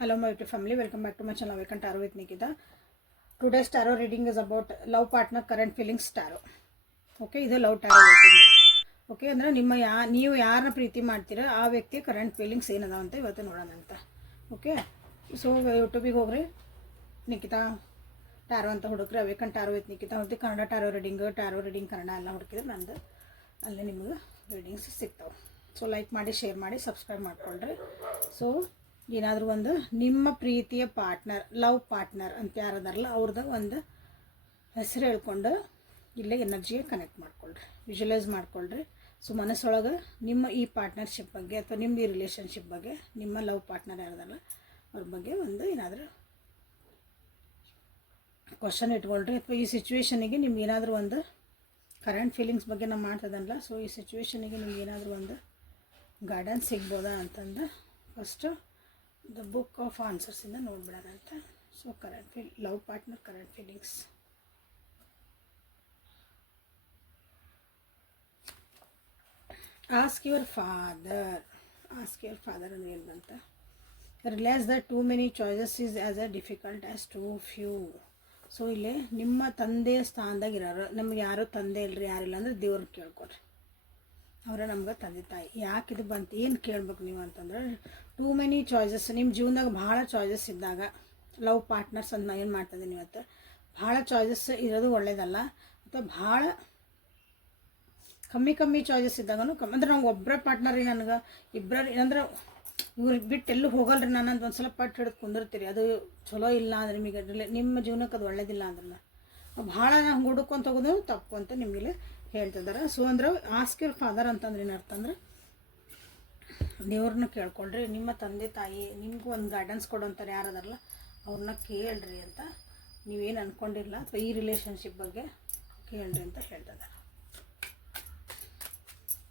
Hello my YouTube family, welcome back to my channel Awaken Tarot with Nikita. Today's tarot reading is about love partner current feelings tarot. Okay, ಇದು love tarot ಇವತ್ತಿಂದ. Okay ಅಂದರೆ ನೀವು ಯಾರನ್ನ ಪ್ರೀತಿ ಮಾಡ್ತೀರಾ ಆ ವ್ಯಕ್ತಿಯ current feelings ಏನದ ಅಂತ ಇವತ್ತು ನೋಡೋಣ ಅಂತ. ಓಕೆ, ಸೊ ಯೂಟ್ಯೂಬಿಗೆ ಹೋಗ್ರಿ, ನಿಖಿತಾ ಟ್ಯಾರೋ ಅಂತ ಹುಡುಕ್ರಿ, ಅವೇಕನ್ ಟ್ಯಾರೋ ವಿತ್ ನಿಖಿತಾ ಹೊರತು ಕನ್ನಡ ಟ್ಯಾರೋ ರೀಡಿಂಗ್ ಕನ್ನಡ ಎಲ್ಲ ಹುಡುಕಿದ್ರೆ ನಂದು ಅಲ್ಲಿ ನಿಮಗೆ ರೀಡಿಂಗ್ಸ್ ಸಿಗ್ತಾವೆ. ಸೊ ಲೈಕ್ ಮಾಡಿ, ಶೇರ್ ಮಾಡಿ, ಸಬ್ಸ್ಕ್ರೈಬ್ ಮಾಡ್ಕೊಳ್ರಿ. ಸೊ ಏನಾದರೂ ಒಂದು ನಿಮ್ಮ ಪ್ರೀತಿಯ ಪಾರ್ಟ್ನರ್, ಲವ್ ಪಾರ್ಟ್ನರ್ ಅಂತ ಯಾರದಾರಲ್ಲ ಅವ್ರದ್ದು ಒಂದು ಹೆಸರು ಹೇಳ್ಕೊಂಡು ಇಲ್ಲೇ ಎನರ್ಜಿಗೆ ಕನೆಕ್ಟ್ ಮಾಡ್ಕೊಳ್ರಿ, ವಿಜುವಲೈಸ್ ಮಾಡ್ಕೊಳ್ರಿ. ಸೊ ಮನಸ್ಸೊಳಗೆ ನಿಮ್ಮ ಈ ಪಾರ್ಟ್ನರ್ಶಿಪ್ ಬಗ್ಗೆ ಅಥವಾ ನಿಮ್ಮ ಈ ರಿಲೇಷನ್ಶಿಪ್ ಬಗ್ಗೆ, ನಿಮ್ಮ ಲವ್ ಪಾರ್ಟ್ನರ್ ಯಾರದಾರಲ್ಲ ಅವ್ರ ಬಗ್ಗೆ ಒಂದು ಏನಾದರೂ ಕ್ವಶನ್ ಇಟ್ಕೊಳ್ರಿ. ಅಥವಾ ಈ ಸಿಚುವೇಶನಿಗೆ ನಿಮ್ಗೆ ಏನಾದರೂ ಒಂದು ಕರೆಂಟ್ ಫೀಲಿಂಗ್ಸ್ ಬಗ್ಗೆ ನಾವು ಮಾಡ್ತದಲ್ಲ, ಸೊ ಈ ಸಿಚುವೇಶನಿಗೆ ನಿಮ್ಗೆ ಏನಾದರೂ ಒಂದು ಗೈಡೆನ್ಸ್ ಸಿಗ್ಬೋದಾ ಅಂತಂದು ಫಸ್ಟು ದ ಬುಕ್ ಆಫ್ ಆನ್ಸರ್ಸಿಂದ ನೋಡ್ಬಿಡೋಣ ಅಂತ. So love partner current feelings. Ask your father ಅಂದ್ರೆ ಏನಂತ. Realise the too many choices is as a difficult as two few. So ಇಲ್ಲಿ ನಿಮ್ಮ ತಂದೆಯ ಸ್ಥಾನದಾಗ ಇರೋರು, ನಮ್ಗೆ ಯಾರೂ ತಂದೆ ಇಲ್ಲರಿ, ಯಾರಿಲ್ಲ ಅಂದರೆ ದೇವ್ರನ್ನ ಕೇಳ್ಕೊಡ್ರಿ, ಅವರ ನಮ್ಗೆ ತಂದೆ ತಾಯಿ. ಯಾಕೆ ಇದು ಬಂತು, ಏನು ಕೇಳ್ಬೇಕು ನೀವು ಅಂತಂದ್ರೆ, ಟೂ ಮೆನಿ ಚಾಯ್ಸಸ್. ನಿಮ್ಮ ಜೀವನದಾಗ ಭಾಳ ಚಾಯ್ಸಸ್ ಇದ್ದಾಗ ಲವ್ ಪಾರ್ಟ್ನರ್ಸ್ ಅಂತ ನಾನು ಏನು ಮಾಡ್ತಿದ್ದೀನಿ ಇವತ್ತು, ಭಾಳ ಚಾಯ್ಸಸ್ ಇರೋದು ಒಳ್ಳೇದಲ್ಲ. ಅಥವಾ ಭಾಳ ಕಮ್ಮಿ ಚಾಯ್ಸಸ್ ಇದ್ದಾಗೂ ಅಂದ್ರೆ ನಾವು ಒಬ್ಬರೇ ಪಾರ್ಟ್ನರ್ ರೀ, ನನಗೆ ಇಬ್ಬರು ಅಂದ್ರೆ ಇವ್ರಿಗೆ ಬಿಟ್ಟು ಎಲ್ಲೂ ಹೋಗಲ್ರಿ ನಾನು ಅಂತ ಒಂದು ಸಲ ಪಟ್ಟು ಹಿಡಿದು ಕುಂದಿರ್ತೀರಿ. ಅದು ಚಲೋ ಇಲ್ಲ ಅಂದ್ರೆ ನಿಮಗೆ ನಿಮ್ಮ ಜೀವನಕ್ಕೆ ಅದು ಒಳ್ಳೇದಿಲ್ಲ ಅಂದ್ರೆ ಭಾಳ ಹಂಗೆ ಹುಡುಕೊಂತ ಹೋಗೋದು ತಪ್ಪು ಅಂತ ನಿಮಗೆ ಹೇಳ್ತಿದ್ದಾರೆ. ಸೊ ಅಂದ್ರೆ ಆಸ್ಕ್ ಯುವರ್ ಫಾದರ್ ಅಂತಂದ್ರೆ ಏನರ್ಥ ಅಂದ್ರೆ ದೇವ್ರನ್ನ ಕೇಳ್ಕೊಳ್ರಿ. ನಿಮ್ಮ ತಂದೆ ತಾಯಿ ನಿಮಗೂ ಒಂದು ಗೈಡೆನ್ಸ್ ಕೊಡೋಂಥವ್ರು ಯಾರದಾರಲ್ಲ ಅವ್ರನ್ನ ಕೇಳ್ರಿ ಅಂತ, ನೀವೇನು ಅಂದ್ಕೊಂಡಿರಲ್ಲ ಅಥವಾ ಈ ರಿಲೇಷನ್ಶಿಪ್ ಬಗ್ಗೆ ಕೇಳ್ರಿ ಅಂತ ಹೇಳ್ತಿದ್ದಾರೆ.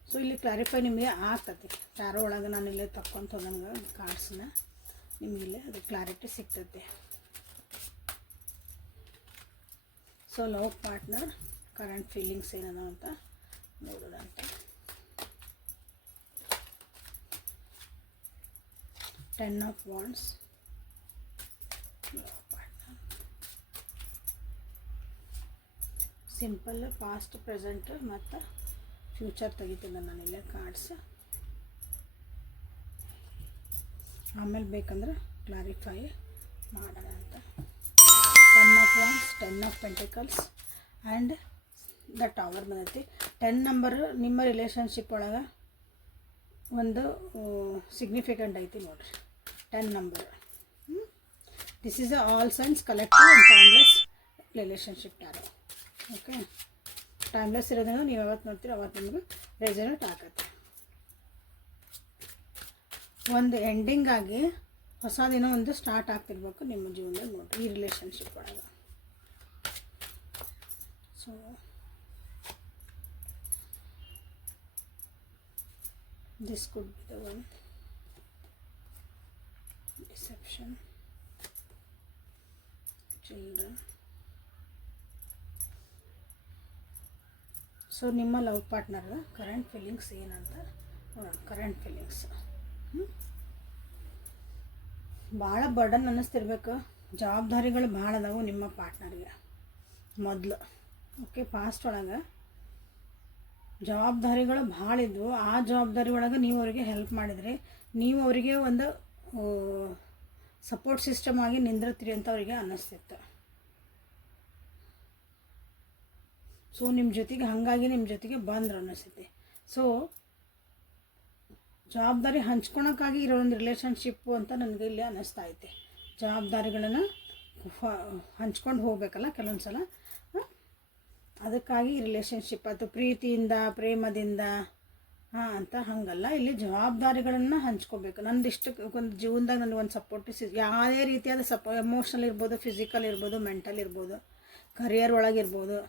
ಸೊ ಇಲ್ಲಿ ಕ್ಲಾರಿಫೈ ನಿಮಗೆ ಆಗ್ತದೆ. ಟ್ಯಾರೋ ಒಳಗೆ ನಾನು ಇಲ್ಲೇ ತಕ್ಕೊಂತ ನನಗೆ ಕಾರ್ಡ್ಸನ್ನ ನಿಮಗಿಲ್ಲೇ ಅದು ಕ್ಲಾರಿಟಿ ಸಿಗ್ತೈತೆ. So love partner current feelings ಏನದ ಅಂತ ನೋಡೋಣ ಅಂತ. 10 of Wands, love partner. Simple, past, present ಮತ್ತು ಫ್ಯೂಚರ್ ತೆಗಿತೀನಿ ನಾನಿಲ್ಲೇ ಕಾರ್ಡ್ಸ್. ಆಮೇಲೆ ಬೇಕಂದ್ರೆ ಕ್ಲಾರಿಫೈ ಮಾಡೋಣ ಅಂತ. 10 of Wands, 10 of Pentacles and the tower ಬಂದೈತಿ. 10 ನಂಬರ್ ನಿಮ್ಮ ರಿಲೇಷನ್ಶಿಪ್ ಒಳಗೆ ಒಂದು ಸಿಗ್ನಿಫಿಕೆಂಟ್ ಐತಿ ನೋಡ್ರಿ. 10 number. This is a all signs collective and timeless relationship tarot. Okay, timeless ಇರೋದ್ರಿಂದ ನೀವು ಯಾವತ್ತು ನೋಡ್ತೀರಿ ಅವತ್ತು ನಿಮಗೆ ರೆಸನೇಟ್ ಆಗತ್ತೆ. ಒಂದು ಎಂಡಿಂಗ್ ಆಗಿ ಹೊಸದೇನೋ ಒಂದು ಸ್ಟಾರ್ಟ್ ಆಗ್ತಿರ್ಬೇಕು ನಿಮ್ಮ ಜೀವನದಲ್ಲಿ ನೋಡ್ರಿ ಈ ರಿಲೇಷನ್ಶಿಪ್ ಒಳಗೆ. So this could be the one. Deception, children. So ನಿಮ್ಮ ಲವ್ ಪಾರ್ಟ್ನರ್ ಕರೆಂಟ್ ಫೀಲಿಂಗ್ಸ್ ಏನಂತ ನೋಡೋಣ. ಕರೆಂಟ್ ಫೀಲಿಂಗ್ಸ್ ಭಾಳ ಬರ್ಡನ್ ಅನ್ನಿಸ್ತಿರ್ಬೇಕು, ಜವಾಬ್ದಾರಿಗಳು ಭಾಳ ಅದಾವು ನಿಮ್ಮ ಪಾರ್ಟ್ನರ್ಗೆ ಮೊದಲು. ಓಕೆ, ಪಾಸ್ಟ್ ಒಳಗೆ ಜವಾಬ್ದಾರಿಗಳು ಭಾಳ ಇದ್ವು. ಆ ಜವಾಬ್ದಾರಿ ಒಳಗೆ ನೀವು ಅವರಿಗೆ ಹೆಲ್ಪ್ ಮಾಡಿದ್ರಿ, ನೀವು ಅವರಿಗೆ ಒಂದು ಸಪೋರ್ಟ್ ಸಿಸ್ಟಮ್ ಆಗಿ ನಿಂದಿರ್ತೀರಿ ಅಂತ ಅವರಿಗೆ ಅನ್ನಿಸ್ತಿತ್ತು. ಸೊ ನಿಮ್ಮ ಜೊತೆಗೆ ಹಾಗಾಗಿ ನಿಮ್ಮ ಜೊತೆಗೆ ಬಂದ್ರು ಅನ್ನಿಸ್ತೈತಿ. ಸೊ ಜವಾಬ್ದಾರಿ ಹಂಚ್ಕೊಳಕ್ಕಾಗಿ ಇರೋ ಒಂದು ರಿಲೇಷನ್ಶಿಪ್ಪು ಅಂತ ನನಗೆ ಇಲ್ಲಿ ಅನ್ನಿಸ್ತಾ ಐತೆ. ಜವಾಬ್ದಾರಿಗಳನ್ನು ಹಂಚ್ಕೊಂಡು ಹೋಗ್ಬೇಕಲ್ಲ ಕೆಲವೊಂದು ಸಲ, ಅದಕ್ಕಾಗಿ ರಿಲೇಷನ್ಶಿಪ್ ಅಥವಾ ಪ್ರೀತಿಯಿಂದ ಪ್ರೇಮದಿಂದ ಅಂತ ಹಂಗಲ್ಲ, ಇಲ್ಲಿ ಜವಾಬ್ದಾರಿಗಳನ್ನು ಹಂಚ್ಕೋಬೇಕು. ನಂದಿಷ್ಟು ಒಂದು ಜೀವನದಾಗ ನನಗೆ ಒಂದು ಸಪೋರ್ಟ್ ಯಾವುದೇ ರೀತಿಯಾದ ಎಮೋಷ್ನಲ್ ಇರ್ಬೋದು, ಫಿಸಿಕಲ್ ಇರ್ಬೋದು, ಮೆಂಟಲ್ ಇರ್ಬೋದು, ಕರಿಯರ್ ಒಳಗಿರ್ಬೋದು,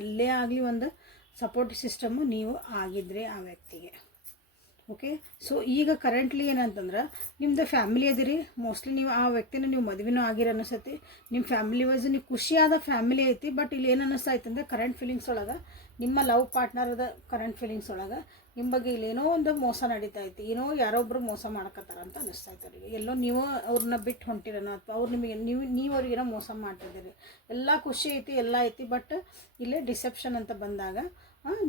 ಎಲ್ಲೇ ಆಗಲಿ ಒಂದು ಸಪೋರ್ಟ್ ಸಿಸ್ಟಮ್ಮು ನೀವು ಆಗಿದ್ರೆ ಆ ವ್ಯಕ್ತಿಗೆ. ಓಕೆ. ಸೊ ಈಗ ಕರೆಂಟ್ಲಿ ಏನಂತಂದ್ರೆ ನಿಮ್ಮದು ಫ್ಯಾಮಿಲಿ ಅದಿರಿ, ಮೋಸ್ಟ್ಲಿ ನೀವು ಆ ವ್ಯಕ್ತಿನ ನೀವು ಮದುವೆನೂ ಆಗಿರೋ ಅನಿಸ್ತೈತಿ, ನಿಮ್ಮ ಫ್ಯಾಮಿಲಿ ವೈಸ್ ನೀವು ಖುಷಿಯಾದ ಫ್ಯಾಮಿಲಿ ಐತಿ. ಬಟ್ ಇಲ್ಲಿ ಏನು ಅನ್ನಿಸ್ತಾಯ್ತು ಅಂದರೆ ಕರೆಂಟ್ ಫೀಲಿಂಗ್ಸ್ ಒಳಗೆ ನಿಮ್ಮ ಲವ್ ಪಾರ್ಟ್ನರ್ದ ಕರೆಂಟ್ ಫೀಲಿಂಗ್ಸ್ ಒಳಗೆ ನಿಮ್ಮ ಬಗ್ಗೆ ಇಲ್ಲೇನೋ ಒಂದು ಮೋಸ ನಡೀತಾ ಐತಿ, ಏನೋ ಯಾರೊಬ್ಬರು ಮೋಸ ಮಾಡ್ಕೊತಾರ ಅಂತ ಅನ್ನಿಸ್ತಾಯ್ತು ಅವರಿಗೆ. ಎಲ್ಲೋ ನೀವು ಅವ್ರನ್ನ ಬಿಟ್ಟು ಹೊಂಟಿರೋಣ ಅಥವಾ ಅವ್ರು ನಿಮಗೆ ನೀವು ಅವ್ರಿಗೇನೋ ಮೋಸ ಮಾಡ್ತಿದ್ದೀರಿ. ಎಲ್ಲ ಖುಷಿ ಐತಿ, ಎಲ್ಲ ಐತಿ, ಬಟ್ ಇಲ್ಲೇ ಡಿಸೆಪ್ಷನ್ ಅಂತ ಬಂದಾಗ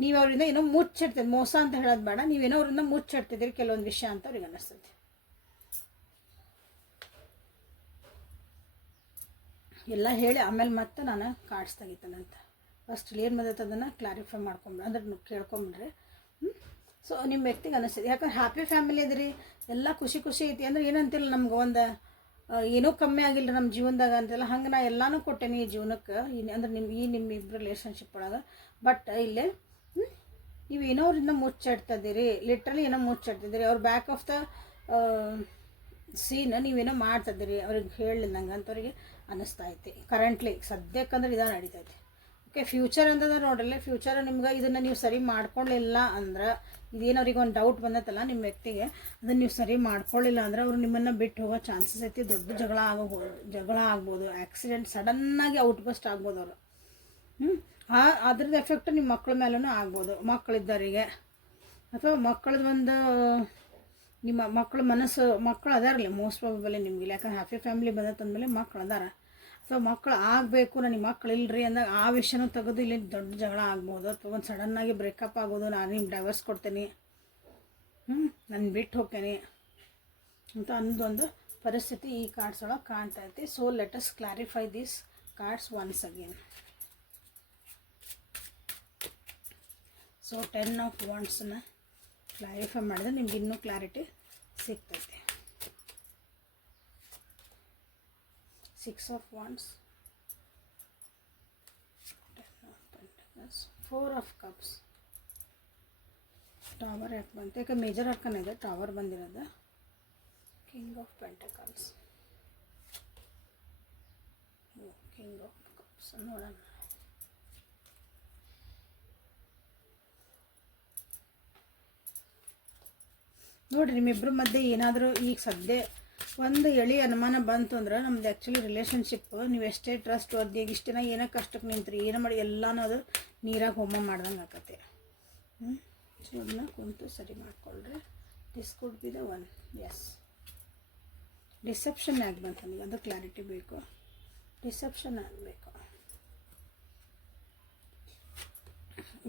ನೀವು ಅವರಿಂದ ಏನೋ ಮುಚ್ಚಿಡ್ತೀರಿ. ಮೋಸ ಅಂತ ಹೇಳೋದು ಬೇಡ, ನೀವೇನೋ ಅವರಿಂದ ಮುಚ್ಚಿಡ್ತಿದ್ದೀರಿ ಕೆಲವೊಂದು ವಿಷಯ ಅಂತ ಅವ್ರಿಗೆ ಅನ್ನಿಸ್ತೈತಿ. ಎಲ್ಲ ಹೇಳಿ ಆಮೇಲೆ ಮತ್ತೆ ನಾನು ಕಾರ್ಡ್ಸ್ ತೆಗಿತಾನಂತ. ಫಸ್ಟ್ ಏನು ಬಂದೈತೆ ಅದನ್ನು ಕ್ಲಾರಿಫೈ ಮಾಡ್ಕೊಂಬಿಡ್ರಿ, ಅಂದ್ರೆ ಕೇಳ್ಕೊಂಬಿಡ್ರಿ. ಸೊ ನಿಮ್ಮ ವ್ಯಕ್ತಿಗೆ ಅನ್ನಿಸ್ತೈತಿ, ಯಾಕಂದ್ರೆ ಹ್ಯಾಪಿ ಫ್ಯಾಮಿಲಿ ಇದ್ರಿ, ಎಲ್ಲ ಖುಷಿ ಖುಷಿ ಐತಿ ಅಂದ್ರೆ ಏನಂತಿಲ್ಲ, ನಮ್ಗೆ ಒಂದು ಏನೂ ಕಮ್ಮಿ ಆಗಿಲ್ಲ ನಮ್ಮ ಜೀವನದಾಗ ಅಂತೆಲ್ಲ. ಹಂಗೆ ನಾ ಎಲ್ಲನೂ ಕೊಟ್ಟೇನಿ ಈ ಜೀವನಕ್ಕೆ, ಅಂದ್ರೆ ನಿಮ್ಮ ಇಬ್ಬರು ರಿಲೇಷನ್ಶಿಪ್ ಒಳಗೆ. ಬಟ್ ಇಲ್ಲೇ ನೀವು ಏನೋ ಅವ್ರಿಂದ ಮುಚ್ಚಿಡ್ತಿದ್ದೀರಿ, ಲಿಟ್ರಲಿ ಏನೋ ಮುಚ್ಚಿಡ್ತಿದ್ದೀರಿ. ಅವ್ರ ಬ್ಯಾಕ್ ಆಫ್ ದ ಸೀನ್ ನೀವೇನೋ ಮಾಡ್ತಿದ್ದೀರಿ ಅವ್ರಿಗೆ ಹೇಳಿದಂಗೆ ಅಂಥವ್ರಿಗೆ ಅನ್ನಿಸ್ತಾ ಐತಿ ಕರೆಂಟ್ಲಿ ಸದ್ಯಕ್ಕಂದ್ರೆ ಇದ ನಡೀತೈತಿ. ಓಕೆ. ಫ್ಯೂಚರ್ ಅಂತಂದ್ರೆ ನೋಡ್ರಲ್ಲೇ, ಫ್ಯೂಚರ್ ನಿಮ್ಗೆ ಇದನ್ನು ನೀವು ಸರಿ ಮಾಡ್ಕೊಳ್ಳಿಲ್ಲ ಅಂದ್ರೆ, ಇದೇನು ಅವ್ರಿಗೆ ಒಂದು ಡೌಟ್ ಬಂದೈತಲ್ಲ ನಿಮ್ಮ ವ್ಯಕ್ತಿಗೆ, ಅದನ್ನು ನೀವು ಸರಿ ಮಾಡ್ಕೊಳ್ಳಿಲ್ಲ ಅಂದ್ರೆ ಅವ್ರು ನಿಮ್ಮನ್ನು ಬಿಟ್ಟು ಹೋಗೋ ಚಾನ್ಸಸ್ ಐತಿ. ದೊಡ್ಡ ಜಗಳ ಆಗ್ಬೋದು, ಆಕ್ಸಿಡೆಂಟ್ ಸಡನ್ನಾಗಿ ಔಟ್ ಬಸ್ಟ್ ಆಗ್ಬೋದು ಅವರು. ಅದ್ರದ್ದು ಎಫೆಕ್ಟ್ ನಿಮ್ಮ ಮಕ್ಕಳ ಮೇಲೂ ಆಗ್ಬೋದು, ಮಕ್ಕಳಿದ್ದವರಿಗೆ ಅಥವಾ ಮಕ್ಕಳದ್ದು ಒಂದು ನಿಮ್ಮ ಮಕ್ಕಳ ಮನಸ್ಸು, ಮಕ್ಕಳು ಅದಾರಲ್ಲ ಮೋಸ್ಟ್ ಪ್ರಾಬಬಲಿ ನಿಮ್ಗೆ, ಯಾಕಂದ್ರೆ ಹ್ಯಾಪಿ ಫ್ಯಾಮಿಲಿ ಬಂದತ್ತಂದಮೇಲೆ ಮಕ್ಕಳು ಅದಾರ. ಅಥವಾ ಮಕ್ಕಳು ಆಗಬೇಕು, ನನಗೆ ಮಕ್ಕಳು ಇಲ್ಲರಿ ಅಂದಾಗ ಆ ವಿಷಯನೂ ತೆಗೆದು ಇಲ್ಲಿ ದೊಡ್ಡ ಜಗಳ ಆಗ್ಬೋದು. ಅಥವಾ ಒಂದು ಸಡನ್ನಾಗಿ ಬ್ರೇಕಪ್ ಆಗೋದು, ನಾನು ನಿಮ್ಗೆ ಡೈವರ್ಸ್ ಕೊಡ್ತೀನಿ, ನಾನು ಬಿಟ್ಟು ಹೋಗ್ತೇನೆ ಅಂತ ಅನ್ನೋದೊಂದು ಪರಿಸ್ಥಿತಿ ಈ ಕಾರ್ಡ್ಸ್ ಒಳಗೆ ಕಾಣ್ತಾ ಐತಿ. So let us clarify these cards once again. So 10 of ವಾಂಡ್ಸನ್ನ ಕ್ಲಾರಿಫೈ ಮಾಡಿದ್ರೆ ನಿಮ್ಗೆ ಇನ್ನೂ ಕ್ಲಾರಿಟಿ ಸಿಗ್ತೈತೆ. 6 of wands, 10 of pentacles, 4 of cups, tower ಯಾಕೆ ಬಂತು? ಯಾಕೆ ಮೇಜರ್ ಅರ್ಕನ್ ಇದೆ ಟವರ್ ಬಂದಿರೋದು. King of pentacles, king of cups ನೋಡೋಣ. ನೋಡಿರಿ ನಿಮ್ಮಿಬ್ಬರ ಮಧ್ಯೆ ಏನಾದರೂ ಈಗ ಸದ್ಯ ಒಂದು ಎಳಿ ಅನುಮಾನ ಬಂತು ಅಂದ್ರೆ ನಮ್ದು ಆ್ಯಕ್ಚುಲಿ ರಿಲೇಷನ್ಶಿಪ್ ನೀವು ಎಷ್ಟೇ ಟ್ರಸ್ಟ್ ವರ್ದಿಯಾಗಿ ಇಷ್ಟು ದಿನ ಏನೋ ಕಷ್ಟಕ್ಕೆ ನಿಂತ್ರಿ, ಏನೋ ಮಾಡಿ ಎಲ್ಲನೂ ಅದು ನೀರಾಗ ಹೋಮ ಮಾಡ್ದಂಗೆ ಆಕತ್ತೆ. ಸೊ ಅದನ್ನ ಕುಂತು ಸರಿ ಮಾಡ್ಕೊಳ್ರಿ. This could be the one. Yes, deception ಆಗಿ ಬಂತು ನನಗೆ, ಅದು ಕ್ಲಾರಿಟಿ ಬೇಕು. ಡಿಸೆಪ್ಷನ್ ಆಗಬೇಕು.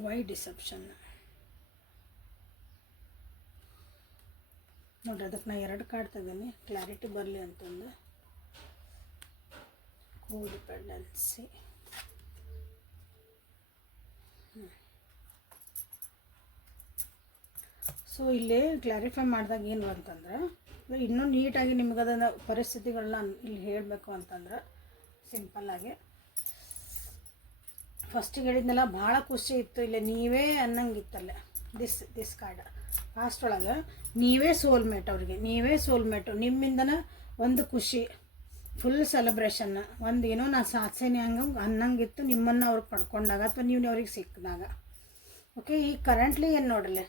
ವೈ ಡಿಸೆಪ್ಷನ್ ನೋಡ್ರಿ, ಅದಕ್ಕೆ ನಾನು 2 ಕಾರ್ಡ್ ತೆಗೀನಿ ಕ್ಲಾರಿಟಿ ಬರಲಿ ಅಂತಂದು. ಕೋಡಿಪೆಂಡೆನ್ಸಿ, ಸೊ ಇಲ್ಲಿ ಕ್ಲಾರಿಫೈ ಮಾಡಿದಾಗ ಏನು ಅಂತಂದ್ರೆ, ಇನ್ನೂ ನೀಟಾಗಿ ನಿಮ್ಗೆ ಅದನ್ನು ಪರಿಸ್ಥಿತಿಗಳನ್ನ ಇಲ್ಲಿ ಹೇಳಬೇಕು ಅಂತಂದ್ರೆ ಸಿಂಪಲ್ಲಾಗಿ ಫಸ್ಟಿಗೆ ಹೇಳಿದ್ನೆಲ್ಲ ಭಾಳ ಖುಷಿ ಇತ್ತು, ಇಲ್ಲ ನೀವೇ ಅನ್ನಂಗಿತ್ತಲ್ಲ. ದಿಸ್ ಕಾರ್ಡ್ ಪಾಸ್ಟ್ ಒಳಗೆ ನೀವೇ ಸೋಲ್ಮೇಟ್, ಅವ್ರಿಗೆ ನೀವೇ ಸೋಲ್ಮೇಟು, ನಿಮ್ಮಿಂದನ ಒಂದು ಖುಷಿ, ಫುಲ್ ಸೆಲೆಬ್ರೇಷನ್, ಒಂದು ಏನೋ ನಾ ಸಾಧನೆ ಅನ್ನಂಗಿತ್ತು ನಿಮ್ಮನ್ನು ಅವ್ರಿಗೆ ಪಡ್ಕೊಂಡಾಗ ಅಥವಾ ನೀವು ಅವ್ರಿಗೆ ಸಿಕ್ಕಿದಾಗ. ಓಕೆ. ಈ ಕರೆಂಟ್ಲಿ ಏನು ನೋಡ್ರಿ,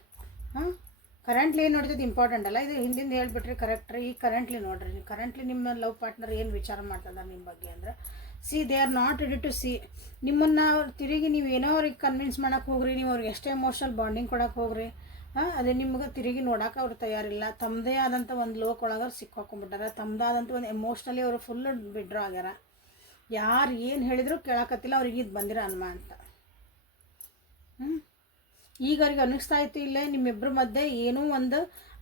ಕರೆಂಟ್ಲಿ ಏನು ನೋಡಿದ್ದು ಇಂಪಾರ್ಟೆಂಟ್ ಅಲ್ಲ, ಇದು ಹಿಂದಿಂದ ಹೇಳ್ಬಿಟ್ರಿ ಕರೆಕ್ಟ್. ಈ ಕರೆಂಟ್ಲಿ ನೋಡ್ರಿ, ನೀವು ಕರೆಂಟ್ಲಿ ನಿಮ್ಮ ಲವ್ ಪಾರ್ಟ್ನರ್ ಏನು ವಿಚಾರ ಮಾಡ್ತಿದ್ದಾರೆ ನಿಮ್ಮ ಬಗ್ಗೆ ಅಂದ್ರೆ, they are not ready to see. ನಿಮ್ಮನ್ನು ಅವ್ರು ತಿರುಗಿ ನೀವು ಏನೋ ಅವ್ರಿಗೆ ಕನ್ವಿನ್ಸ್ ಮಾಡೋಕೆ ಹೋಗ್ರಿ, ನೀವು ಅವ್ರಿಗೆ ಎಷ್ಟೇ ಎಮೋಷನಲ್ ಬಾಂಡಿಂಗ್ ಕೊಡೋಕೆ ಹೋಗ್ರಿ, ಅದೇ ನಿಮ್ಗೆ ತಿರುಗಿ ನೋಡೋಕೆ ಅವ್ರು ತಯಾರಿಲ್ಲ. ತಮ್ಮದೇ ಆದಂಥ ಒಂದು ಲೋಕ್ ಒಳಗೆ ಅವ್ರು ಸಿಕ್ಕಾಕೊಂಡ್ಬಿಟ್ಟಾರ, ತಮ್ಮದಾದಂಥ ಒಂದು ಎಮೋಷ್ನಲಿ ಅವರು ಫುಲ್ ವಿಡ್ರಾ ಆಗ್ಯಾರ. ಯಾರು ಏನು ಹೇಳಿದ್ರು ಕೇಳಕತ್ತಿಲ್ಲ, ಅವ್ರಿಗೆ ಇದು ಬಂದಿರೋ ಅನುಮಾನ ಅಂತ. ಈಗ ಅವ್ರಿಗೆ ಅನ್ನಿಸ್ತಾ ಇತ್ತು ಇಲ್ಲೇ ನಿಮ್ಮಿಬ್ಬರ ಮಧ್ಯೆ ಏನೂ ಒಂದು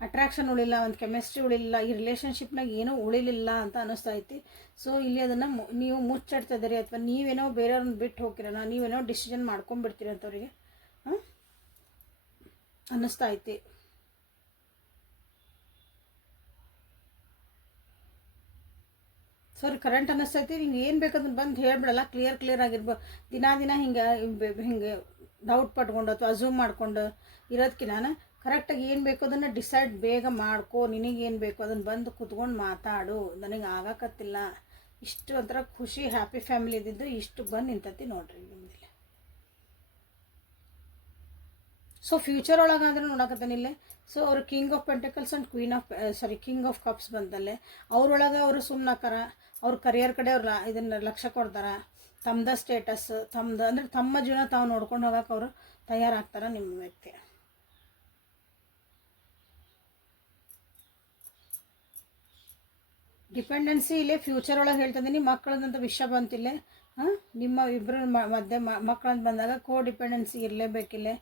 ಅಟ್ರಾಕ್ಷನ್ ಉಳಿಲ್ಲ, ಒಂದು ಕೆಮಿಸ್ಟ್ರಿ ಉಳಿಲಿಲ್ಲ, ಈ ರಿಲೇಷನ್ಶಿಪ್ನಾಗ ಏನೂ ಉಳಿಲಿಲ್ಲ ಅಂತ ಅನ್ನಿಸ್ತಾ ಐತಿ. ಸೊ ಇಲ್ಲಿ ಅದನ್ನು ನೀವು ಮುಚ್ಚಿಡ್ತಿದ್ದೀರಿ, ಅಥವಾ ನೀವೇನೋ ಬೇರೆಯವ್ರನ್ನ ಬಿಟ್ಟು ಹೋಗಿರೋಣ, ನೀವೇನೋ ಡಿಸಿಷನ್ ಮಾಡ್ಕೊಂಡ್ಬಿಡ್ತೀರಿ ಅಂತ ಅವ್ರಿಗೆ ಅನ್ನಿಸ್ತಾ ಐತಿ. ಸರಿ, ಕರೆಂಟ್ ಅನ್ನಿಸ್ತೈತಿ, ಹಿಂಗೆ ಏನು ಬೇಕಂದ್ರೆ ಬಂದು ಹೇಳ್ಬಿಡಲ್ಲ, ಕ್ಲಿಯರ್ ಆಗಿರ್ಬೋದು. ದಿನ ಹಿಂಗೆ ಡೌಟ್ ಪಟ್ಕೊಂಡು ಅಥವಾ ಅಝೂಮ್ ಮಾಡ್ಕೊಂಡು ಇರೋದಕ್ಕಿಂತ ಕರೆಕ್ಟಾಗಿ ಏನು ಬೇಕು ಅದನ್ನು ಡಿಸೈಡ್ ಬೇಗ ಮಾಡ್ಕೊ, ನಿನಗೇನು ಬೇಕು ಅದನ್ನು ಬಂದು ಕೂತ್ಕೊಂಡು ಮಾತಾಡು, ನನಗೆ ಆಗಾಕತ್ತಿಲ್ಲ, ಇಷ್ಟು ಒಂಥರ ಖುಷಿ ಹ್ಯಾಪಿ ಫ್ಯಾಮಿಲಿ ಇದ್ದಿದ್ದು ಇಷ್ಟು ಬಂದು ನಿಂತೈತಿ ನೋಡ್ರಿ ನಿಮ್ಮದಿಲ್ಲ. ಸೊ ಫ್ಯೂಚರ್ ಒಳಗಾದ್ರೆ ನೋಡಕತ್ತಾನೆ ಇಲ್ಲೇ. ಸೊ ಅವರು king of pentacles and king of cups ಬಂದಲ್ಲೇ. ಅವ್ರೊಳಗೆ ಅವರು ಸುಮ್ಮನಾಕಾರ, ಅವ್ರ ಕರಿಯರ್ ಕಡೆ ಅವ್ರು ಇದನ್ನು ಲಕ್ಷ್ಯ ಕೊಡ್ತಾರೆ. ತಮ್ಮದ ಸ್ಟೇಟಸ್, ತಮ್ಮದು ಅಂದರೆ ತಮ್ಮ ಜೀವನ ತಾವು ನೋಡ್ಕೊಂಡು ಹೋಗೋಕೆ ಅವರು ತಯಾರಾಗ್ತಾರೆ ನಿಮ್ಮ ವ್ಯಕ್ತಿ. ಡಿಪೆಂಡೆನ್ಸಿ ಇಲ್ಲೇ ಫ್ಯೂಚರ್ ಒಳಗೆ ಹೇಳ್ತಿದ್ದೀನಿ. ಮಕ್ಕಳದಂತ ವಿಷಯ ಬಂತಿಲ್ಲೇ. ನಿಮ್ಮ ಇಬ್ಬರು ಮಧ್ಯೆ ಮಕ್ಕಳಂತ ಬಂದಾಗ ಡಿಪೆಂಡೆನ್ಸಿ ಇರಲೇಬೇಕಿಲ್ಲೇ.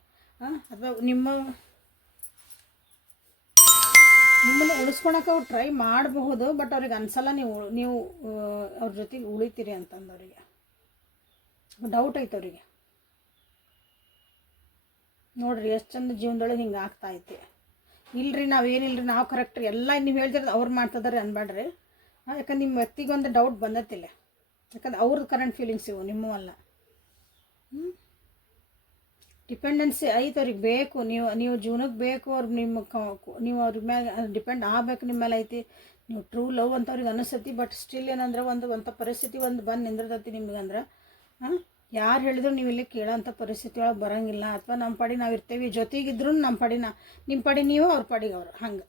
ಅಥವಾ ನಿಮ್ಮನ್ನು ಉಳಿಸ್ಕೊಳಕ್ಕೆ ಅವ್ರು ಟ್ರೈ ಮಾಡಬಹುದು, ಬಟ್ ಅವ್ರಿಗೆ ಅನ್ಸಲ್ಲ ನೀವು ಅವ್ರ ಜೊತೆಗೆ ಉಳಿತೀರಿ ಅಂತಂದವ್ರಿಗೆ ಡೌಟ್ ಐತೆ ಅವ್ರಿಗೆ. ನೋಡ್ರಿ ಎಷ್ಟು ಚಂದ ಜೀವನದೊಳಗೆ ಹಿಂಗೆ ಆಗ್ತಾ ಐತಿ. ಇಲ್ರಿ ನಾವೇನಿಲ್ರಿ, ನಾವು ಕರೆಕ್ಟ್ ರೀ, ಎಲ್ಲ ನೀವು ಹೇಳ್ತಿರೋದು ಅವ್ರು ಮಾಡ್ತಿದ್ದಾರೆ ಅನ್ಬೇಡ್ರಿ. ಯಾಕಂದ್ರೆ ನಿಮ್ಮ ವ್ಯಕ್ತಿಗೆ ಒಂದು ಡೌಟ್ ಬಂದತ್ತಿಲ್ಲ. ಯಾಕಂದ್ರೆ ಅವ್ರದ್ದು ಕರೆಂಟ್ ಫೀಲಿಂಗ್ಸ್ ಇವು, ನಿಮ್ಮವಲ್ಲ. ಡಿಪೆಂಡೆನ್ಸಿ ಐತೆ ಅವ್ರಿಗೆ, ಬೇಕು ನೀವು ಜೀವನಕ್ಕೆ ಬೇಕು. ಅವ್ರಿಗೆ ನೀವು ಅವ್ರ ಮೇಲೆ ಡಿಪೆಂಡ್ ಆಗಬೇಕು, ನಿಮ್ಮ ಮೇಲೆ ಐತಿ. ನೀವು ಟ್ರೂ ಲವ್ ಅಂತ ಅವ್ರಿಗೆ ಅನಿಸ್ತೈತಿ. ಬಟ್ ಸ್ಟಿಲ್ ಏನಂದ್ರೆ ಒಂದು ಪರಿಸ್ಥಿತಿ ಬಂದು ನಿಂದಿರ್ತೈತಿ ನಿಮ್ಗಂದ್ರೆ. ಯಾರು ಹೇಳಿದ್ರು ನೀವು ಇಲ್ಲಿ ಕೇಳೋಂಥ ಪರಿಸ್ಥಿತಿ ಒಳಗೆ ಬರೋಂಗಿಲ್ಲ. ಅಥವಾ ನಮ್ಮ ಪಾಡಿ ನಾವು ಇರ್ತೇವೆ, ಜೊತೆಗಿದ್ರು ನಮ್ಮ ಪಾಡಿ ನಿಮ್ಮ ಪಾಡಿ ನೀವು, ಅವ್ರ ಪಾಡಿಗೆ ಅವರು, ಹಂಗೆ.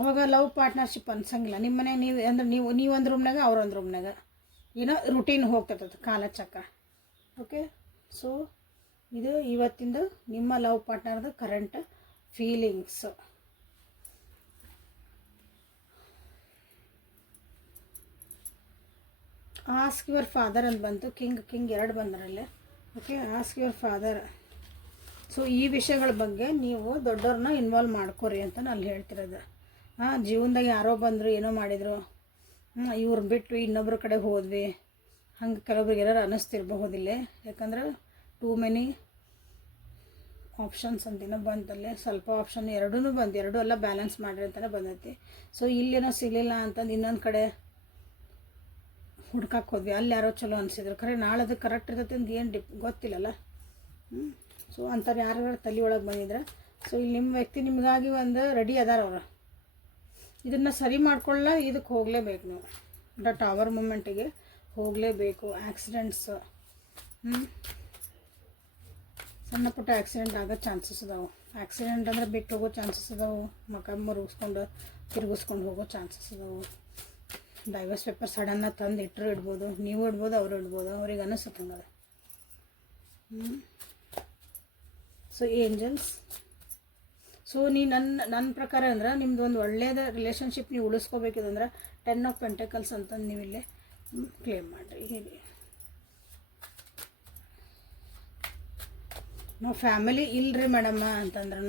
ಅವಾಗ ಲವ್ ಪಾರ್ಟ್ನರ್ಶಿಪ್ ಅನ್ಸಂಗಿಲ್ಲ. ನಿಮ್ಮ ಮನೆ ನೀವು ಅಂದ್ರೆ ನೀವು ಒಂದು ರೂಮ್ನಾಗ, ಅವ್ರೊಂದು ರೂಮ್ನಾಗ ಏನೋ ರುಟೀನ್ ಹೋಗ್ತಿರ್ತದೆ ಕಾಲಚಕ್ರ. ಓಕೆ, ಸೊ ಇದು ಇವತ್ತಿಂದ ನಿಮ್ಮ ಲವ್ ಪಾರ್ಟ್ನರ್ದು current feelings. Ask your father ಅಂತ ಬಂತು. ಕಿಂಗ್ 2 ಬಂದರಲ್ಲೇ. Okay, ask your father. So ಈ ವಿಷಯಗಳ ಬಗ್ಗೆ ನೀವು ದೊಡ್ಡವ್ರನ್ನ ಇನ್ವಾಲ್ವ್ ಮಾಡ್ಕೊರಿ ಅಂತ ನಾನು ಹೇಳ್ತಿರೋದು. ಜೀವನದಾಗ ಯಾರೋ ಬಂದರು, ಏನೋ ಮಾಡಿದರು, ಇವ್ರು ಬಿಟ್ಟು ಇನ್ನೊಬ್ಬರ ಕಡೆ ಹೋದ್ವಿ, ಹಂಗೆ ಕೆಲವೊಬ್ರಿಗೆ ಏನಾರು ಅನ್ನಿಸ್ತಿರ್ಬಹುದಿಲ್ಲೇ. ಯಾಕಂದ್ರೆ ಟೂ ಮೆನಿ ಆಪ್ಷನ್ಸ್ ಅಂತೇನೋ ಬಂತಲ್ಲೇ. ಸ್ವಲ್ಪ ಆಪ್ಷನ್ ಎರಡೂ ಬಂದು, ಎರಡೂ ಎಲ್ಲ ಬ್ಯಾಲೆನ್ಸ್ ಮಾಡಿರಿ ಅಂತಲೇ ಬಂದೈತಿ. ಸೊ ಇಲ್ಲೇನೋ ಸಿಗಲಿಲ್ಲ ಅಂತಂದು ಇನ್ನೊಂದು ಕಡೆ ಹುಡ್ಕಕ್ಕೆ ಹೋದ್ವಿ, ಅಲ್ಲಿ ಯಾರೋ ಚಲೋ ಅನಿಸಿದ್ರು. ಖರೆ ನಾಳೆ ಅದು ಕರೆಕ್ಟ್ ಇರ್ತೈತೆ ಅಂತ ಏನು ಗೊತ್ತಿಲ್ಲಲ್ಲ. ಸೊ ಅಂಥವ್ರು ಯಾರು ತಲೆ ಒಳಗೆ ಬಂದಿದ್ರೆ, ಸೊ ಇಲ್ಲಿ ನಿಮ್ಮ ವ್ಯಕ್ತಿ ನಿಮಗಾಗಿ ಒಂದು ರೆಡಿ ಅದಾರ ಅವರು. ಇದನ್ನು ಸರಿ ಮಾಡ್ಕೊಳ್ಳ ಇದಕ್ಕೆ ಹೋಗಲೇಬೇಕು ನೀವು. ಟವರ್ ಮೂಮೆಂಟಿಗೆ ಹೋಗಲೇಬೇಕು. ಆಕ್ಸಿಡೆಂಟ್ಸು, ಸಣ್ಣ ಪುಟ್ಟ ಆಕ್ಸಿಡೆಂಟ್ ಆಗೋ ಚಾನ್ಸಸ್ ಅದಾವೆ. ಆಕ್ಸಿಡೆಂಟ್ ಅಂದರೆ ಬಿಟ್ಟು ಹೋಗೋ ಚಾನ್ಸಸ್ ಅದಾವೆ. ಮಕ ಮುರುಗಿಸ್ಕೊಂಡು ತಿರುಗಿಸ್ಕೊಂಡು ಹೋಗೋ ಚಾನ್ಸಸ್ ಅದಾವೆ. ಡೈವರ್ಸ್ ಪೇಪರ್ ಸಡನ್ನಾಗಿ ತಂದು ಇಡ್ಬೋದು, ನೀವು ಇಡ್ಬೋದು, ಅವರು ಇಡ್ಬೋದು, ಅವ್ರಿಗೆ ಅನ್ನಿಸುತ್ತೆ ಹಂಗದ. ಸೊ ಏಂಜಲ್ಸ್, ಸೊ ನನ್ನ ಪ್ರಕಾರ ಅಂದ್ರೆ ನಿಮ್ದು ಒಂದು ಒಳ್ಳೆಯದ ರಿಲೇಷನ್ಶಿಪ್ ನೀವು ಉಳಿಸ್ಕೋಬೇಕಿದಂದ್ರೆ 10 ಆಫ್ ಪೆಂಟಕಲ್ಸ್ ಅಂತಂದು ನೀವು ಇಲ್ಲೇ ಕ್ಲೇಮ್ ಮಾಡಿರಿ. ಹೀಗೆ ನಾವು ಫ್ಯಾಮಿಲಿ ಇಲ್ಲರಿ ಮೇಡಮ್ಮ ಅಂತಂದ್ರೂ,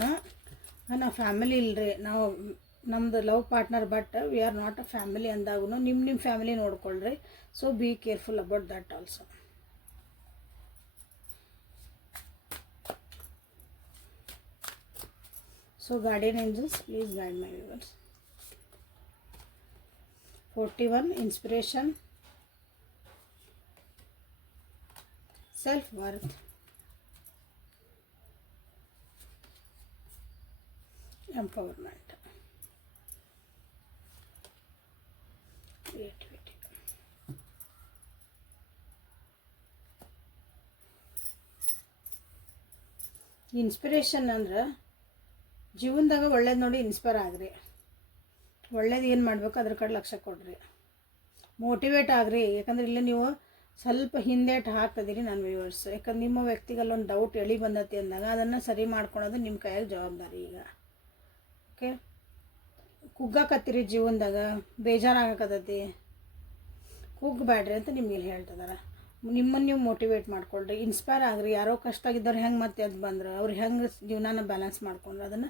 ನಾವು ಫ್ಯಾಮಿಲಿ ಇಲ್ಲರಿ, ನಾವು ನಮ್ಮದು love partner, but we are not a family ಅಂದಾಗೂ ನಿಮ್ಮ ಫ್ಯಾಮಿಲಿ ನೋಡ್ಕೊಳ್ರಿ. So be careful about that also. So guardian angels, please guide my viewers. 41 inspiration, self worth, empowerment, creativity. Inspiration ಅಂದ್ರೆ ಜೀವನದಾಗ ಒಳ್ಳೇದು ನೋಡಿ ಇನ್ಸ್ಪೈರ್ ಆಗ್ರಿ. ಒಳ್ಳೇದು ಏನು ಮಾಡಬೇಕು ಅದ್ರ ಕಡೆ ಲಕ್ಷ್ಯ ಕೊಡ್ರಿ. ಮೋಟಿವೇಟ್ ಆಗ್ರಿ. ಯಾಕಂದ್ರೆ ಇಲ್ಲಿ ನೀವು ಸ್ವಲ್ಪ ಹಿಂದೇಟು ಹಾಕ್ತಿದ್ದೀರಿ ನನ್ನ ವ್ಯೂವರ್ಸ್. ಯಾಕಂದ್ರೆ ನಿಮ್ಮ ವ್ಯಕ್ತಿಗಲ್ಲೊಂದು ಡೌಟ್ ಎಳಿ ಬಂದತಿ ಅಂದಾಗ ಅದನ್ನು ಸರಿ ಮಾಡ್ಕೊಳೋದು ನಿಮ್ಮ ಕೈಯಾಗ ಜವಾಬ್ದಾರಿ. ಈಗ ಓಕೆ, ಕುಗ್ಗಾಕತ್ತೀರಿ ಜೀವನದಾಗ, ಬೇಜಾರಾಗಕತ್ತೈತಿ, ಕುಗ್ಗಬೇಡ್ರಿ ಅಂತ ನಿಮ್ಗೆ ಇಲ್ಲಿ ಹೇಳ್ತಿದಾರೆ. ನಿಮ್ಮನ್ನು ನೀವು ಮೋಟಿವೇಟ್ ಮಾಡ್ಕೊಳ್ರಿ, ಇನ್ಸ್ಪೈರ್ ಆಗ್ರಿ. ಯಾರೋ ಕಷ್ಟ ಆಗಿದ್ದವ್ರು ಹೆಂಗೆ ಮತ್ತೆ ಅದು ಬಂದ್ರೆ ಅವ್ರು ಹೆಂಗೆ ಜೀವನಾನ ಬ್ಯಾಲೆನ್ಸ್ ಮಾಡ್ಕೊಂಡ್ರೆ ಅದನ್ನು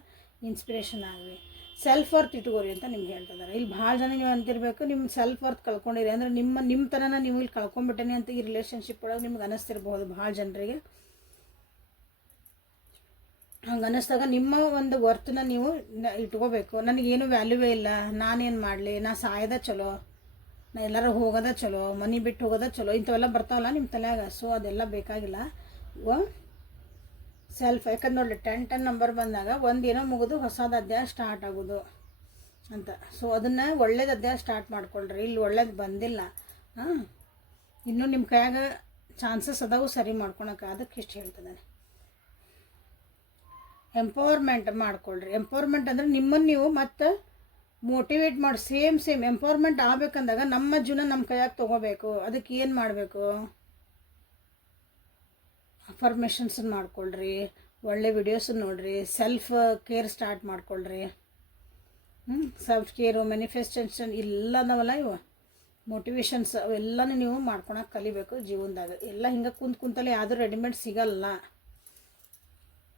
ಇನ್ಸ್ಪಿರೇಷನ್ ಆಗ್ರಿ. ಸೆಲ್ಫ್ ವರ್ತ್ ಇಟ್ಕೋರಿ ಅಂತ ನಿಮ್ಗೆ ಹೇಳ್ತಿದ್ದಾರೆ. ಇಲ್ಲಿ ಭಾಳ ಜನ ನೀವು ಅಂತಿರ್ಬೇಕು, ನಿಮ್ಮ ಸೆಲ್ಫ್ ವರ್ತ್ ಕಳ್ಕೊಂಡಿರಿ ಅಂದರೆ ನಿಮ್ಮ ಥರನ ನೀವು ಇಲ್ಲಿ ಕಳ್ಕೊಂಬಿಟ್ಟೇನೆ ಅಂತ ಈ ರಿಲೇಷನ್ಶಿಪ್ ಒಳಗೆ ನಿಮ್ಗೆ ಅನ್ನಿಸ್ತಿರ್ಬೋದು ಭಾಳ ಜನರಿಗೆ. ಹಂಗೆ ಅನ್ನಿಸ್ದಾಗ ನಿಮ್ಮ ಒಂದು ವರ್ತನ್ನ ನೀವು ಇಟ್ಕೋಬೇಕು. ನನಗೇನು ವ್ಯಾಲ್ಯೂವೇ ಇಲ್ಲ, ನಾನೇನು ಮಾಡಲಿ, ನಾ ಸಾಯೋದ ಚಲೋ, ನಾ ಎಲ್ಲರೂ ಹೋಗೋದ ಚಲೋ, ಮನೆ ಬಿಟ್ಟು ಹೋಗೋದ ಚಲೋ, ಇಂಥವೆಲ್ಲ ಬರ್ತಾವಲ್ಲ ನಿಮ್ಮ ತಲೆಯಾಗ. ಸೊ ಅದೆಲ್ಲ ಬೇಕಾಗಿಲ್ಲ. ಸೆಲ್ಫ್, ಯಾಕಂದ್ರೆ ನೋಡಲಿ 10 ನಂಬರ್ ಬಂದಾಗ ಒಂದೇನೋ ಮುಗಿದು ಹೊಸದು ಅಧ್ಯಾಯ ಸ್ಟಾರ್ಟ್ ಆಗೋದು ಅಂತ. ಸೊ ಅದನ್ನು ಒಳ್ಳೇದು ಅಧ್ಯಾಯ ಸ್ಟಾರ್ಟ್ ಮಾಡ್ಕೊಳ್ರಿ. ಇಲ್ಲಿ ಒಳ್ಳೇದು ಬಂದಿಲ್ಲ, ಇನ್ನೂ ನಿಮ್ಮ ಕೈಯಾಗ ಚಾನ್ಸಸ್ ಅದಾವು ಸರಿ ಮಾಡ್ಕೊಳಕ್ಕೆ. ಅದಕ್ಕೆ ಇಷ್ಟು ಹೇಳ್ತಿದ್ದಾನೆ. ಎಂಪವರ್ಮೆಂಟ್ ಮಾಡ್ಕೊಳ್ರಿ. ಎಂಪವರ್ಮೆಂಟ್ ಅಂದರೆ ನಿಮ್ಮನ್ನು ನೀವು ಮತ್ತು ಮೋಟಿವೇಟ್ ಮಾಡಿ ಸೇಮ್ ಎಂಪವರ್ಮೆಂಟ್ ಆಗ್ಬೇಕಂದಾಗ ನಮ್ಮ ಜೀವನ ನಮ್ಮ ಕೈಯಾಗ ತೊಗೋಬೇಕು. ಅದಕ್ಕೆ ಏನು ಮಾಡಬೇಕು? ಅಫರ್ಮೇಷನ್ಸನ್ನು ಮಾಡ್ಕೊಳ್ರಿ, ಒಳ್ಳೆ ವಿಡಿಯೋಸನ್ನು ನೋಡಿರಿ, ಸೆಲ್ಫ್ ಕೇರ್ ಸ್ಟಾರ್ಟ್ ಮಾಡ್ಕೊಳ್ರಿ. ಸೆಲ್ಫ್ ಕೇರು, ಮ್ಯಾನಿಫೆಸ್ಟೇಷನ್ ಎಲ್ಲ ಅದಾವಲ್ಲ ಇವು ಮೋಟಿವೇಶನ್ಸ್, ಅವೆಲ್ಲನೂ ನೀವು ಮಾಡ್ಕೊಳಕ್ಕೆ ಕಲಿಬೇಕು ಜೀವನದಾಗ. ಎಲ್ಲ ಹಿಂಗೆ ಕುಂತಲ್ಲಿ ಯಾವುದೂ ರೆಡಿಮೇಡ್ ಸಿಗಲ್ಲ.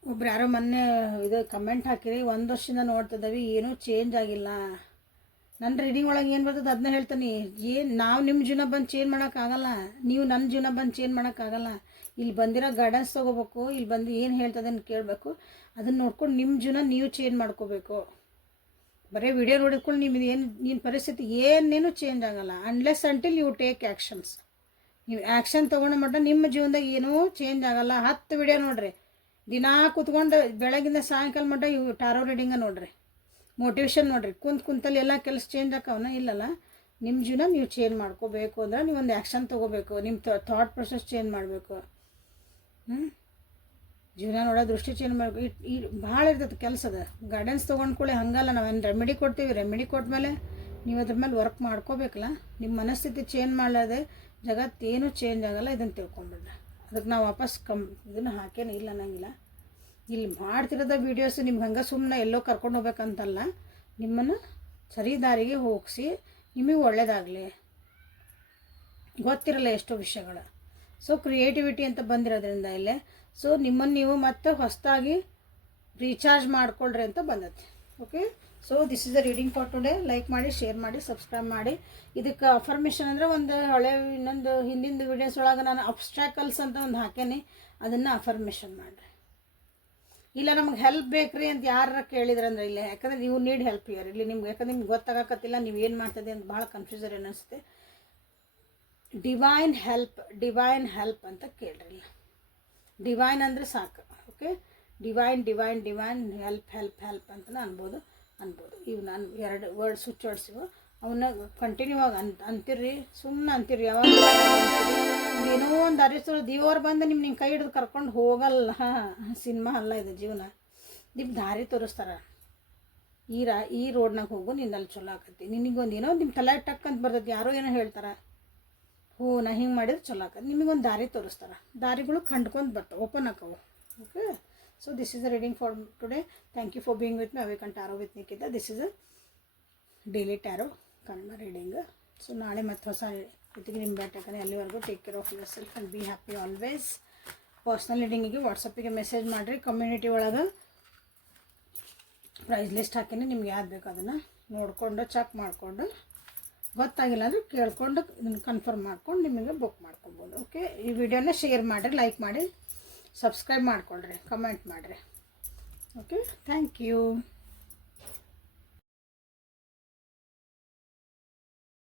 ಒಬ್ರು ಯಾರೋ ಮೊನ್ನೆ ಇದು ಕಮೆಂಟ್ ಹಾಕಿರಿ, 1 ವರ್ಷದಿಂದ ನೋಡ್ತಿದ್ದೀವಿ ಏನೂ ಚೇಂಜ್ ಆಗಿಲ್ಲ. ನನ್ನ ರೀಡಿಂಗ್ ಒಳಗೆ ಏನು ಬರ್ತದೆ ಅದನ್ನ ಹೇಳ್ತೀನಿ. ನಾವು ನಿಮ್ಮ ಜೀವನ ಬಂದು ಚೇಂಜ್ ಮಾಡೋಕ್ಕಾಗಲ್ಲ, ನೀವು ನನ್ನ ಜೀವನ ಬಂದು ಚೇಂಜ್ ಮಾಡೋಕ್ಕಾಗಲ್ಲ. ಇಲ್ಲಿ ಬಂದಿರೋ ಗೈಡೆನ್ಸ್ ತೊಗೋಬೇಕು, ಇಲ್ಲಿ ಬಂದು ಏನು ಹೇಳ್ತದೆ ಅಂತ ಕೇಳಬೇಕು. ಅದನ್ನು ನೋಡ್ಕೊಂಡು ನಿಮ್ಮ ಜೀವನ ನೀವು ಚೇಂಜ್ ಮಾಡ್ಕೋಬೇಕು. ಬರೀ ವಿಡಿಯೋ ನೋಡಿದ್ಕೊಂಡು ನಿಮ್ಮದು ನಿನ್ನ ಪರಿಸ್ಥಿತಿ ಏನೇನು ಚೇಂಜ್ ಆಗೋಲ್ಲ unless until you take actions. ನೀವು ಆ್ಯಕ್ಷನ್ ತೊಗೊಂಡು ಮಟ್ಟ ನಿಮ್ಮ ಜೀವನದಾಗ ಏನೂ ಚೇಂಜ್ ಆಗೋಲ್ಲ. 10 ವಿಡಿಯೋ ನೋಡಿರಿ, ದಿನಾ ಕೂತ್ಕೊಂಡು ಬೆಳಗಿಂದ ಸಾಯಂಕಾಲ ಮಟ್ಟ ಇವು ಟಾರೋ ರೀಡಿಂಗ ನೋಡಿರಿ, ಮೋಟಿವೇಶನ್ ನೋಡಿರಿ. ಕುಂತಲ್ಲಿ ಎಲ್ಲ ಕೆಲಸ ಚೇಂಜ್ ಆಕವನ ಇಲ್ಲಲ್ಲ. ನಿಮ್ಮ ಜೀವನ ನೀವು ಚೇಂಜ್ ಮಾಡ್ಕೋಬೇಕು ಅಂದ್ರೆ ನೀವೊಂದು ಆ್ಯಕ್ಷನ್ ತೊಗೋಬೇಕು. ನಿಮ್ಮ ಥಾಟ್ ಪ್ರೊಸೆಸ್ ಚೇಂಜ್ ಮಾಡಬೇಕು. ಜೀವನ ನೋಡೋ ದೃಷ್ಟಿ ಚೇಂಜ್ ಮಾಡಬೇಕು. ಈ ಭಾಳ ಇರ್ತದೆ ಕೆಲಸದ. ಗೈಡೆನ್ಸ್ ತೊಗೊಂಡ್ಕೊಳ್ಳಿ ಹಂಗಲ್ಲ. ನಾವೇನು ರೆಮಿಡಿ ಕೊಡ್ತೀವಿ, ರೆಮಿಡಿ ಕೊಟ್ಮೇಲೆ ನೀವು ಅದ್ರ ಮೇಲೆ ವರ್ಕ್ ಮಾಡ್ಕೋಬೇಕಲ್ಲ. ನಿಮ್ಮ ಮನಸ್ಥಿತಿ ಚೇಂಜ್ ಮಾಡದೆ ಜಗತ್ತೇನು ಚೇಂಜ್ ಆಗೋಲ್ಲ. ಇದನ್ನು ತಿಳ್ಕೊಂಬಿಡ್ರಿ. ಅದಕ್ಕೆ ನಾವು ವಾಪಸ್ ಇದನ್ನು ಹಾಕೇನು ಇಲ್ಲ ಅನ್ನಂಗಿಲ್ಲ. ಇಲ್ಲಿ ಮಾಡ್ತಿರೋದ ವೀಡಿಯೋಸ್ ನಿಮ್ಗೆ ಹಂಗೆ ಸುಮ್ಮನೆ ಎಲ್ಲೋ ಕರ್ಕೊಂಡು ಹೋಗ್ಬೇಕಂತಲ್ಲ, ನಿಮ್ಮನ್ನು ಸರಿ ದಾರಿಗೆ ಹೋಗಿಸಿ ನಿಮಗೆ ಒಳ್ಳೆಯದಾಗಲಿ. ಗೊತ್ತಿರಲ್ಲ ಎಷ್ಟೋ ವಿಷಯಗಳು. ಸೊ ಕ್ರಿಯೇಟಿವಿಟಿ ಅಂತ ಬಂದಿರೋದ್ರಿಂದ ಇಲ್ಲೇ ಸೊ ನಿಮ್ಮನ್ನು ನೀವು ಮತ್ತೆ ಹೊಸದಾಗಿ ರೀಚಾರ್ಜ್ ಮಾಡ್ಕೊಳ್ರಿ ಅಂತ ಬಂದೈತಿ. Okay, so this is the reading for today. Like ಮಾಡಿ, ಶೇರ್ ಮಾಡಿ, ಸಬ್ಸ್ಕ್ರೈಬ್ ಮಾಡಿ. ಇದಕ್ಕೆ ಅಫರ್ಮೇಷನ್ ಅಂದರೆ ಒಂದು ಹಳೆ ಇನ್ನೊಂದು ಹಿಂದಿನ ವೀಡಿಯೋಸ್ ಒಳಗೆ ನಾನು ಅಬ್ಸ್ಟ್ರಾಕಲ್ಸ್ ಅಂತ ಒಂದು ಹಾಕೇನಿ, ಅದನ್ನು ಅಫರ್ಮೇಷನ್ ಮಾಡಿರಿ. ಇಲ್ಲ ನಮಗೆ ಹೆಲ್ಪ್ ಬೇಕ್ರಿ ಅಂತ ಯಾರ ಕೇಳಿದ್ರಂದ್ರೆ ಇಲ್ಲ, ಯಾಕಂದರೆ ನೀವು ನೀಡ್ ಹೆಲ್ಪ್ ಇಯರ್ ಇಲ್ಲಿ ನಿಮ್ಗೆ. ಯಾಕಂದ್ರೆ ನಿಮ್ಗೆ ಗೊತ್ತಾಗಕತ್ತಿಲ್ಲ ನೀವು ಏನು ಮಾಡ್ತದೆ ಅಂತ ಭಾಳ ಕನ್ಫ್ಯೂಸರ್ ಅನಿಸುತ್ತೆ. ಡಿವೈನ್ ಹೆಲ್ಪ್ ಅಂತ ಕೇಳ್ರಿ. ಡಿವೈನ್ ಅಂದರೆ ಸಾಕು. ಓಕೆ, ಡಿವೈನ್ ಹೆಲ್ಪ್ ಅಂತ ಅನ್ಬೋದು. ಇವು ನಾನು 2 ವರ್ಡ್ ಸ್ವಿಚ್ ಇವು ಅವನ್ನ ಕಂಟಿನ್ಯೂ ಆಗಿ ಅಂತಿರ್ರಿ. ಸುಮ್ಮನೆ ಅಂತಿರ್ರಿ. ಯಾವಾಗ ಏನೋ ಒಂದು ಅರಿಸೋರು ದೇವ್ರು ಬಂದು ನಿಮ್ಮ ಕೈ ಹಿಡಿದು ಕರ್ಕೊಂಡು ಹೋಗಲ್ಲ. ಸಿನಿಮಾ ಅಲ್ಲ ಇದು, ಜೀವನ. ನಿಮ್ಮ ದಾರಿ ತೋರಿಸ್ತಾರೆ. ಈ ರೋಡ್ನಾಗ ಹೋಗು, ನಿನ್ನಲ್ಲಿ ಚಲೋ ಆಕತಿ. ನಿನಗೊಂದು ಏನೋ ನಿಮ್ಮ ತಲೆ ಟಕ್ ಅಂತ ಬರ್ತೈತಿ. ಯಾರೋ ಏನೋ ಹೇಳ್ತಾರೆ, ನಾ ಹಿಂಗೆ ಮಾಡಿದ್ರೆ ಚಲೋ ಆಕತಿ. ನಿಮಗೊಂದು ದಾರಿ ತೋರಿಸ್ತಾರೆ. ದಾರಿಗಳು ಕಂಡ್ಕೊಂಡು ಬರ್ತಾವೆ, ಓಪನ್ ಆಕವು. Okay, so this is the reading for today. Thank you for being with me. Awaken tarot with Nikita. This is a daily tarot Kannada reading. So ನಾಳೆ ಮತ್ತೆ ಹೊಸ ಜೊತೆಗೆ ನಿಮ್ಮ ಭೇಟಿಯಾಗ್ತಾನೆ. ಅಲ್ಲಿವರೆಗೂ take care of yourself and be happy always. Personal ರೀಡಿಂಗಿಗೆ ವಾಟ್ಸಪ್ಪಿಗೆ message ಮಾಡಿರಿ. ಕಮ್ಯುನಿಟಿ ಒಳಗೆ ಪ್ರೈಸ್ ಲಿಸ್ಟ್ ಹಾಕೀನಿ. ನಿಮ್ಗೆ ಯಾವ್ದು ಬೇಕು ಅದನ್ನು ನೋಡಿಕೊಂಡು ಚೆಕ್ ಮಾಡಿಕೊಂಡು, ಗೊತ್ತಾಗಿಲ್ಲ ಅಂದರೆ ಕೇಳ್ಕೊಂಡು ಇದನ್ನು ಕನ್ಫರ್ಮ್ ಮಾಡ್ಕೊಂಡು ನಿಮಗೆ ಬುಕ್ ಮಾಡ್ಕೊಬೋದು. ಓಕೆ, ಈ ವಿಡಿಯೋನ ಶೇರ್ ಮಾಡಿರಿ, ಲೈಕ್ ಮಾಡಿ, ಸಬ್ಸ್ಕ್ರೈಬ್ ಮಾಡ್ಕೊಳ್ರಿ, ಕಮೆಂಟ್ ಮಾಡಿರಿ. Okay, thank you.